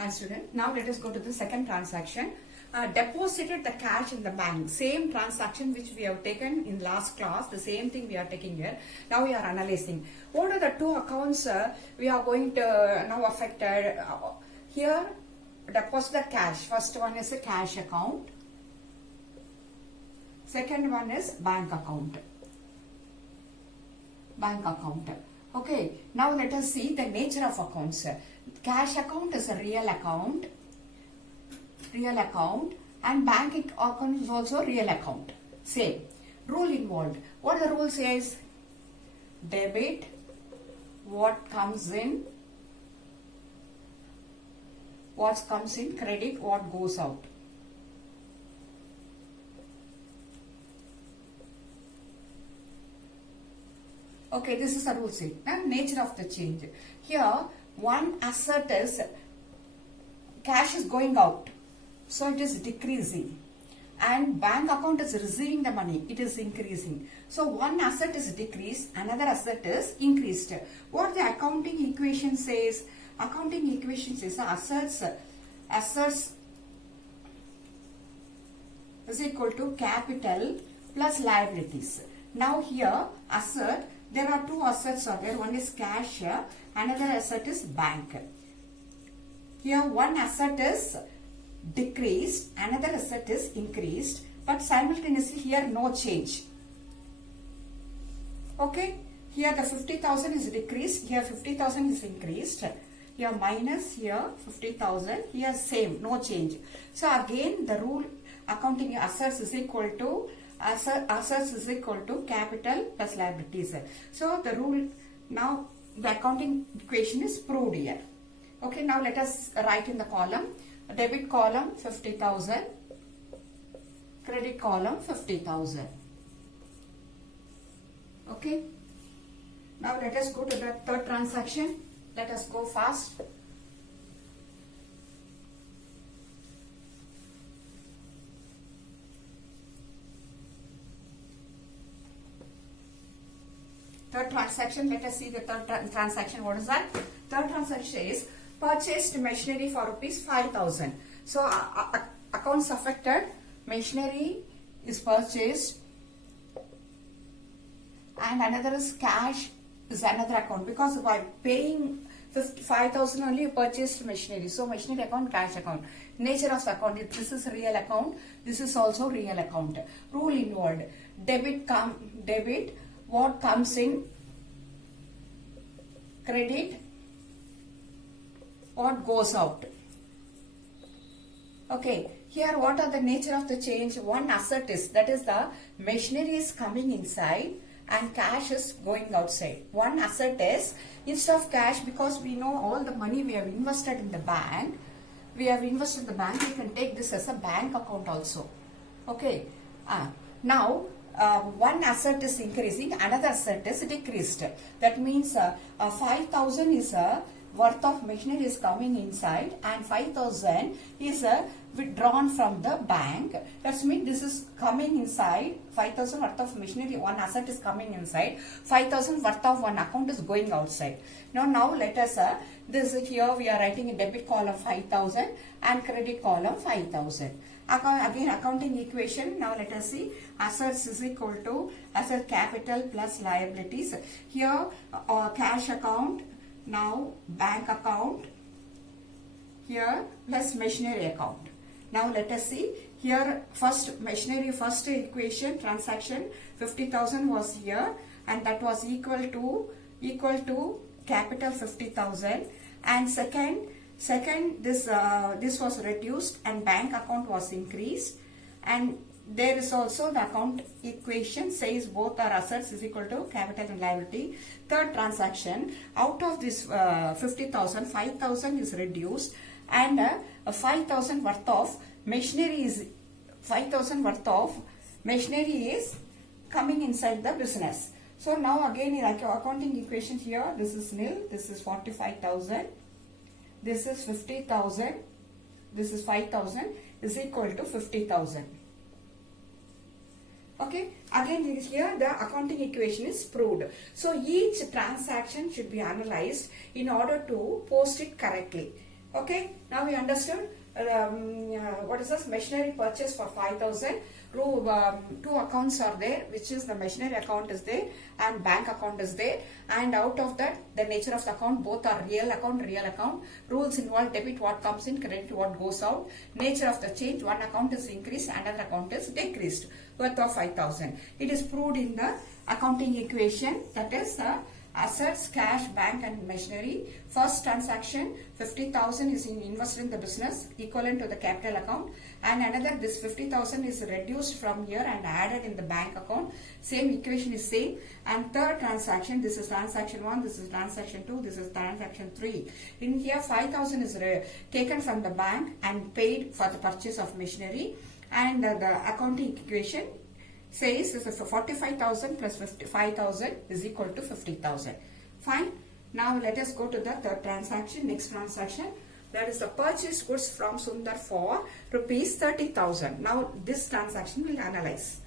And student, now let us go to the second transaction. Deposited the cash in the bank. Same transaction which we have taken in last class. The same thing we are taking here. Now we are analyzing. What are the two accounts we are going to now affected? Here, deposit the cash. First one is a cash account. Second one is bank account. Bank account. Okay, now let us see the nature of accounts. Cash account is a real account, and bank account is also real account. Same. Rule involved. What the rule says? Debit what comes in, credit what goes out. Okay, this is the rule set. And nature of the change. Here, one asset is cash is going out, so it is decreasing, and bank account is receiving the money, it is increasing. So one asset is decreased, another asset is increased. What the accounting equation says? Accounting equation says assets is equal to capital plus liabilities. Now here asset, there are two assets are there. One is cash, another asset is bank. Here one asset is decreased, another asset is increased, but simultaneously here no change. Okay, here the 50,000 is decreased, here 50,000 is increased, here minus, here 50,000, here same, no change. So again the rule accounting assets is equal to capital plus liabilities. So the rule, now the accounting equation is proved here. Okay, now let us write in the column. Debit column 50,000, credit column 50,000. Okay, now let us go to the third transaction. Let us go fast. Third transaction, let us see the third transaction. What is that? Third transaction is purchased machinery for rupees 5,000. So accounts affected, machinery is purchased, and another is cash is another account, because by paying 5,000 only you purchased machinery. So machinery account, cash account. Nature of the account, this is real account, this is also real account. Rule involved. Debit what comes in, credit what goes out. Okay, here what are the nature of the change? One asset is, that is the machinery is coming inside and cash is going outside. One asset is, instead of cash, because we know all the money we have invested in the bank, we can take this as a bank account also. Okay, now one asset is increasing, another asset is decreased. That means 5,000 is worth of machinery is coming inside, and 5,000 is withdrawn from the bank. That means this is coming inside. 5,000 worth of machinery, one asset is coming inside. 5,000 worth of one account is going outside. Now let us this here we are writing in debit column 5,000 and credit column 5,000. Again accounting equation. Now let us see. Assets is equal to asset capital plus liabilities. Here cash account, now bank account, here plus machinery account. Now let us see. Here first machinery, first equation transaction 50,000 was here, and that was equal to capital 50,000, and second this was reduced and bank account was increased, and there is also the account equation says both are assets is equal to capital and liability. Third transaction, out of this 50,000, 5,000 is reduced, and 5,000 worth of machinery is coming inside the business. So now again in accounting equation here, this is nil, this is 45,000, this is 50,000, this is 5,000 is equal to 50,000. Okay, again here the accounting equation is proved. So each transaction should be analyzed in order to post it correctly. Okay, now we understood what is this machinery purchase for 5,000. Two accounts are there, which is the machinery account is there and bank account is there, and out of that the nature of the account, both are real account. Rules involve debit what comes in, credit what goes out. Nature of the change, one account is increased, another account is decreased, worth of 5,000. It is proved in the accounting equation, that is assets, cash, bank and machinery. First transaction 50,000 is invested in the business equivalent to the capital account, and another this 50,000 is reduced from here and added in the bank account. Same equation is same. And third transaction, this is transaction 1, this is transaction 2, this is transaction 3. In here 5,000 is taken from the bank and paid for the purchase of machinery, and the accounting equation says this is 45,000 plus 5,000 is equal to 50,000. Fine. Now let us go to the third transaction, next transaction. That is the purchase goods from Sundar for rupees 30,000. Now this transaction will analyze.